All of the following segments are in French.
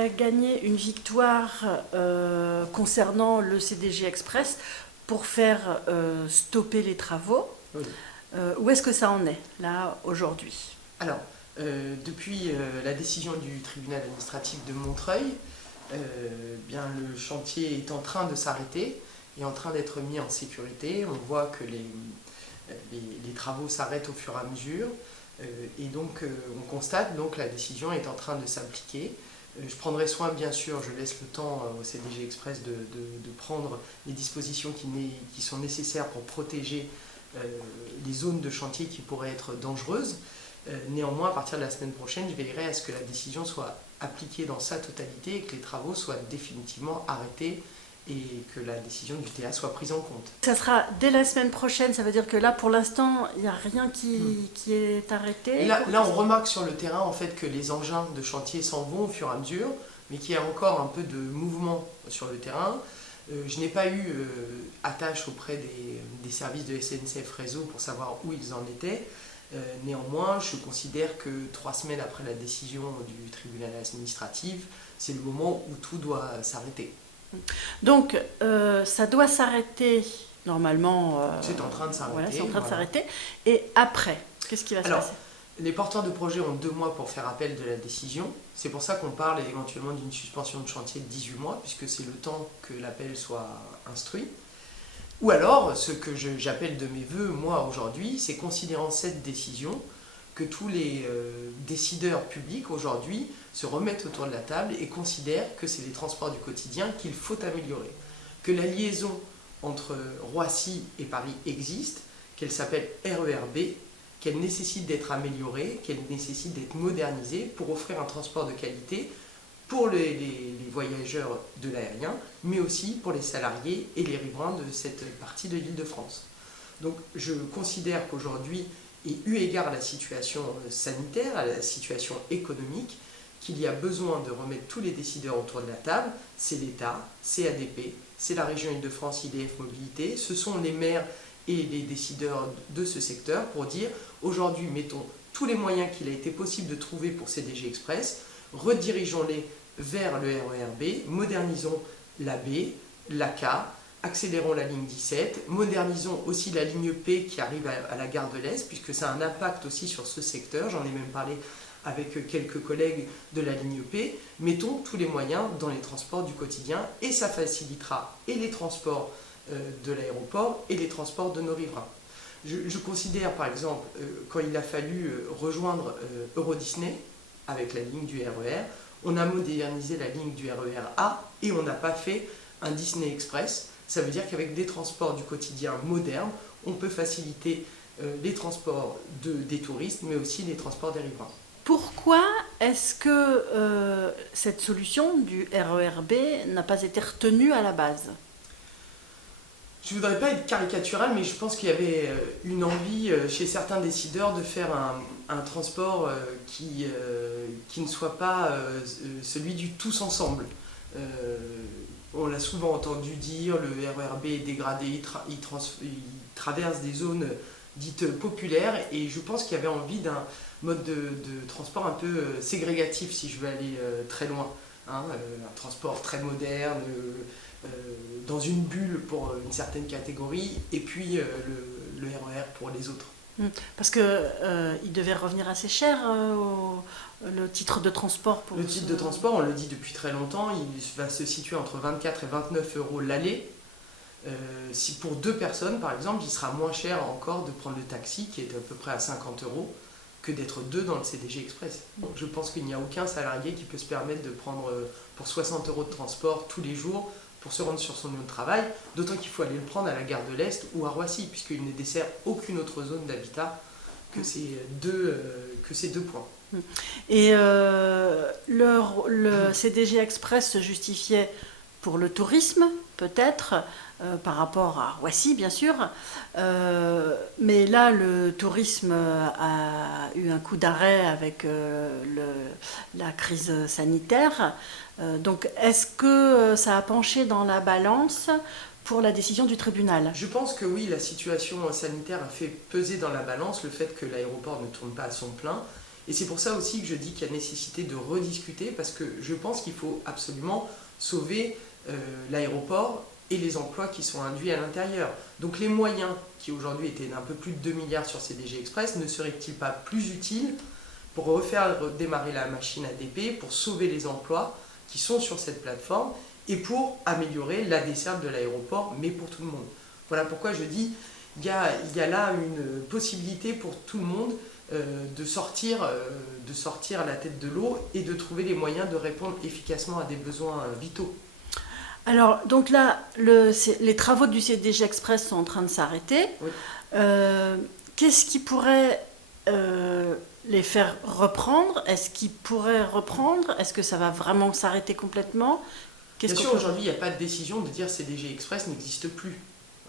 a gagné une victoire concernant le CDG Express pour faire stopper les travaux. Oui. Où est-ce que ça en est, là, aujourd'hui? Alors, depuis la décision du tribunal administratif de Montreuil, bien, le chantier est en train de s'arrêter, est en train d'être mis en sécurité. On voit que les travaux s'arrêtent au fur et à mesure. Et donc, on constate donc la décision est en train de s'appliquer. Je prendrai soin, bien sûr, je laisse le temps au CDG Express de prendre les dispositions qui sont nécessaires pour protéger les zones de chantier qui pourraient être dangereuses. Néanmoins, à partir de la semaine prochaine, je veillerai à ce que la décision soit appliquée dans sa totalité et que les travaux soient définitivement arrêtés et que la décision du TA soit prise en compte. Ça sera dès la semaine prochaine, ça veut dire que là, pour l'instant, il n'y a rien qui est arrêté. Là, on remarque sur le terrain en fait que les engins de chantier s'en vont au fur et à mesure, mais qu'il y a encore un peu de mouvement sur le terrain. Je n'ai pas eu attache auprès des services de SNCF Réseau pour savoir où ils en étaient. Néanmoins, je considère que 3 semaines après la décision du tribunal administratif, c'est le moment où tout doit s'arrêter. Donc, ça doit s'arrêter normalement. C'est en train de s'arrêter. Voilà, c'est en train de s'arrêter. Et après, qu'est-ce qui va se passer? Les porteurs de projets ont 2 mois pour faire appel de la décision. C'est pour ça qu'on parle éventuellement d'une suspension de chantier de 18 mois, puisque c'est le temps que l'appel soit instruit. Ou alors, ce que j'appelle de mes voeux, moi, aujourd'hui, c'est considérant cette décision, que tous les décideurs publics, aujourd'hui, se remettent autour de la table et considèrent que c'est les transports du quotidien qu'il faut améliorer. Que la liaison entre Roissy et Paris existe, qu'elle s'appelle RER B, qu'elle nécessite d'être améliorée, qu'elle nécessite d'être modernisée pour offrir un transport de qualité pour les voyageurs de l'aérien, mais aussi pour les salariés et les riverains de cette partie de l'Île-de-France. Donc je considère qu'aujourd'hui, et eu égard à la situation sanitaire, à la situation économique, qu'il y a besoin de remettre tous les décideurs autour de la table. C'est l'État, c'est ADP, c'est la région Île-de-France, IDF Mobilité, ce sont les maires et les décideurs de ce secteur pour dire aujourd'hui mettons tous les moyens qu'il a été possible de trouver pour CDG Express, redirigeons-les vers le RER B, modernisons la B, la K, accélérons la ligne 17, modernisons aussi la ligne P qui arrive à la gare de l'Est, puisque ça a un impact aussi sur ce secteur, j'en ai même parlé avec quelques collègues de la ligne P, mettons tous les moyens dans les transports du quotidien et ça facilitera et les transports de l'aéroport et les transports de nos riverains. Je considère par exemple, quand il a fallu rejoindre Euro Disney avec la ligne du RER, on a modernisé la ligne du RER A et on n'a pas fait un Disney Express. Ça veut dire qu'avec des transports du quotidien modernes, on peut faciliter les transports des touristes, mais aussi les transports des riverains. Pourquoi est-ce que cette solution du RER B n'a pas été retenue à la base? Je ne voudrais pas être caricatural, mais je pense qu'il y avait une envie chez certains décideurs de faire un transport qui ne soit pas celui du tous ensemble. On l'a souvent entendu dire, le RER B est dégradé, il traverse des zones dites populaires, et je pense qu'il y avait envie d'un mode de transport un peu ségrégatif, si je veux aller très loin. Un transport très moderne, dans une bulle pour une certaine catégorie, et puis le RER pour les autres. Parce qu'il devait revenir assez cher, le titre de transport. Le titre de transport, on le dit depuis très longtemps, il va se situer entre 24 et 29 euros l'aller. Si pour 2 personnes, par exemple, il sera moins cher encore de prendre le taxi, qui est à peu près à 50 euros, que d'être 2 dans le CDG Express. Donc je pense qu'il n'y a aucun salarié qui peut se permettre de prendre pour 60 euros de transport tous les jours pour se rendre sur son lieu de travail, d'autant qu'il faut aller le prendre à la gare de l'Est ou à Roissy, puisqu'il ne dessert aucune autre zone d'habitat que ces deux points. Et le CDG Express se justifiait pour le tourisme, peut-être, par rapport à Roissy, bien sûr. Mais là, le tourisme a eu un coup d'arrêt avec la crise sanitaire. Donc, est-ce que ça a penché dans la balance pour la décision du tribunal? Je pense que oui, la situation sanitaire a fait peser dans la balance le fait que l'aéroport ne tourne pas à son plein Et c'est pour ça aussi que je dis qu'il y a nécessité de rediscuter, parce que je pense qu'il faut absolument sauver l'aéroport et les emplois qui sont induits à l'intérieur. Donc les moyens qui aujourd'hui étaient d'un peu plus de 2 milliards sur CDG Express ne seraient-ils pas plus utiles pour refaire démarrer la machine ADP, pour sauver les emplois qui sont sur cette plateforme et pour améliorer la desserte de l'aéroport, mais pour tout le monde. Voilà pourquoi je dis il y a là une possibilité pour tout le monde de sortir la tête de l'eau et de trouver les moyens de répondre efficacement à des besoins vitaux. Alors, donc là, les travaux du CDG Express sont en train de s'arrêter. Oui. Qu'est-ce qui pourrait les faire reprendre? Est-ce qu'ils pourraient reprendre? Est-ce que ça va vraiment s'arrêter complètement? Bien sûr, aujourd'hui, il n'y a pas de décision de dire CDG Express n'existe plus.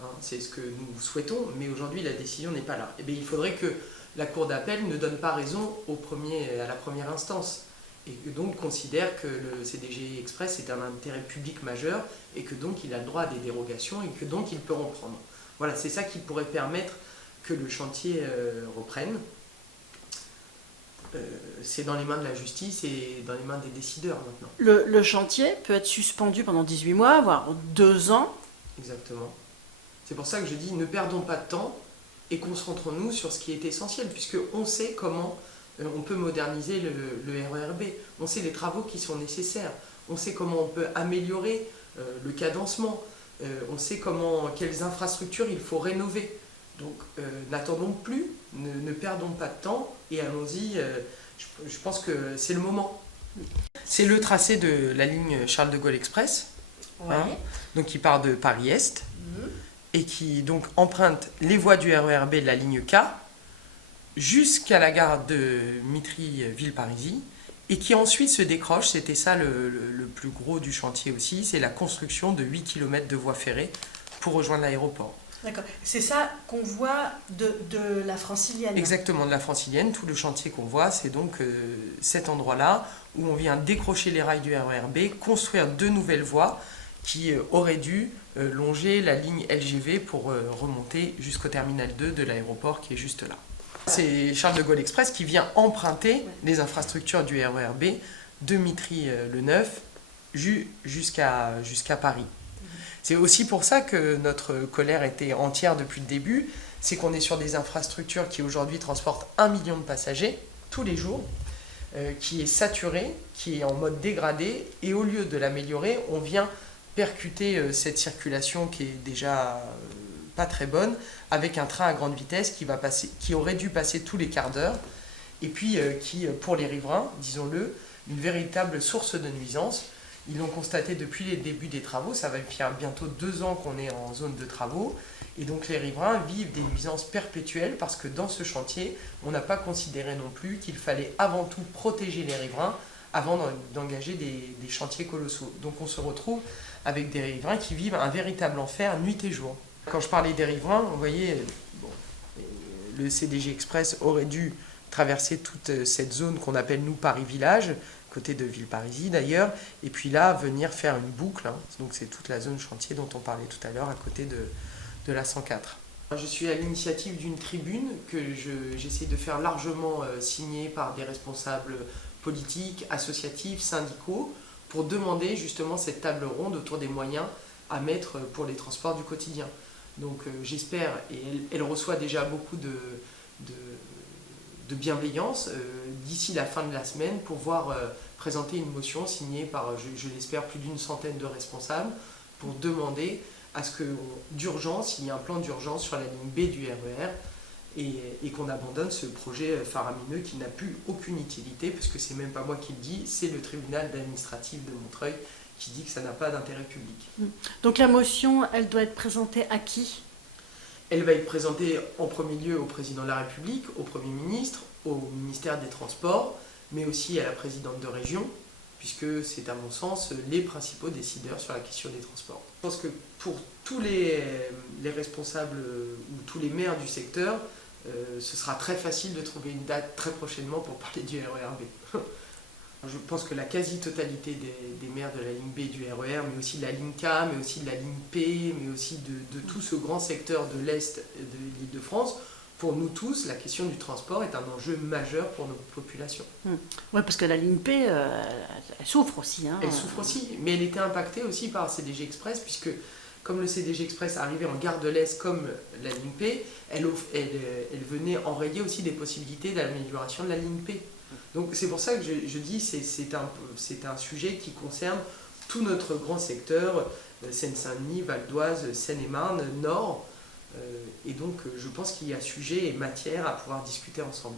Hein, c'est ce que nous souhaitons, mais aujourd'hui, la décision n'est pas là. Eh bien, il faudrait que la Cour d'appel ne donne pas raison à la première instance, et que donc considère que le CDG Express est un intérêt public majeur, et que donc il a le droit à des dérogations, et que donc il peut reprendre. Voilà, c'est ça qui pourrait permettre que le chantier reprenne. C'est dans les mains de la justice et dans les mains des décideurs maintenant. Le chantier peut être suspendu pendant 18 mois, voire 2 ans. Exactement. C'est pour ça que je dis ne perdons pas de temps et concentrons-nous sur ce qui est essentiel, puisqu'on sait comment on peut moderniser le RERB, on sait les travaux qui sont nécessaires, on sait comment on peut améliorer le cadencement, on sait quelles infrastructures il faut rénover. Donc n'attendons plus, ne perdons pas de temps et allons-y, je pense que c'est le moment. C'est le tracé de la ligne Charles de Gaulle Express, Ouais. hein, donc qui part de Paris-Est et qui donc emprunte les voies du RERB de la ligne K jusqu'à la gare de Mitry-Villeparisis et qui ensuite se décroche, c'était ça le plus gros du chantier aussi, c'est la construction de 8 km de voies ferrées pour rejoindre l'aéroport. D'accord. C'est ça qu'on voit de la Francilienne. Exactement, de la Francilienne, tout le chantier qu'on voit, c'est donc cet endroit-là où on vient décrocher les rails du RERB, construire 2 nouvelles voies qui auraient dû longer la ligne LGV pour remonter jusqu'au terminal 2 de l'aéroport qui est juste là. C'est Charles de Gaulle Express qui vient emprunter les infrastructures du RERB de Mitry-le-Neuf jusqu'à Paris. C'est aussi pour ça que notre colère était entière depuis le début, c'est qu'on est sur des infrastructures qui aujourd'hui transportent 1 million de passagers tous les jours, qui est saturée, qui est en mode dégradé, et au lieu de l'améliorer, on vient percuter cette circulation qui est déjà pas très bonne, avec un train à grande vitesse qui aurait dû passer tous les quarts d'heure, et puis qui, pour les riverains, disons-le, une véritable source de nuisance. Ils l'ont constaté depuis les débuts des travaux, ça va faire bientôt 2 ans qu'on est en zone de travaux, et donc les riverains vivent des nuisances perpétuelles parce que dans ce chantier, on n'a pas considéré non plus qu'il fallait avant tout protéger les riverains avant d'engager des chantiers colossaux. Donc on se retrouve avec des riverains qui vivent un véritable enfer nuit et jour. Quand je parlais des riverains, vous voyez, le CDG Express aurait dû traverser toute cette zone qu'on appelle nous Paris-Village, côté de Villeparisis d'ailleurs, et puis là venir faire une boucle, hein. Donc c'est toute la zone chantier dont on parlait tout à l'heure à côté de la 104. Je suis à l'initiative d'une tribune que j'essaie de faire largement signer par des responsables politiques, associatifs, syndicaux, pour demander justement cette table ronde autour des moyens à mettre pour les transports du quotidien. Donc j'espère, et elle reçoit déjà beaucoup de bienveillance d'ici la fin de la semaine pour pouvoir présenter une motion signée par, je l'espère, plus d'une centaine de responsables pour demander à ce que d'urgence, il y ait un plan d'urgence sur la ligne B du RER et qu'on abandonne ce projet faramineux qui n'a plus aucune utilité, parce que c'est même pas moi qui le dis, c'est le tribunal administratif de Montreuil qui dit que ça n'a pas d'intérêt public. Donc la motion, elle doit être présentée à qui ? Elle va être présentée en premier lieu au président de la République, au Premier ministre, au ministère des Transports, mais aussi à la présidente de région, puisque c'est à mon sens les principaux décideurs sur la question des transports. Je pense que pour tous les responsables ou tous les maires du secteur, ce sera très facile de trouver une date très prochainement pour parler du RERB. Je pense que la quasi-totalité des maires de la ligne B du RER, mais aussi de la ligne K, mais aussi de la ligne P, mais aussi de tout ce grand secteur de l'Est de l'Île-de-France, pour nous tous, la question du transport est un enjeu majeur pour nos populations. Oui, parce que la ligne P, elle souffre aussi. Hein. Elle souffre aussi, mais elle était impactée aussi par CDG Express, puisque comme le CDG Express arrivait en gare de l'Est comme la ligne P, elle venait enrayer aussi des possibilités d'amélioration de la ligne P. Donc c'est pour ça que je dis que c'est un sujet qui concerne tout notre grand secteur, Seine-Saint-Denis, Val d'Oise, Seine-et-Marne, Nord. Et donc je pense qu'il y a sujet et matière à pouvoir discuter ensemble.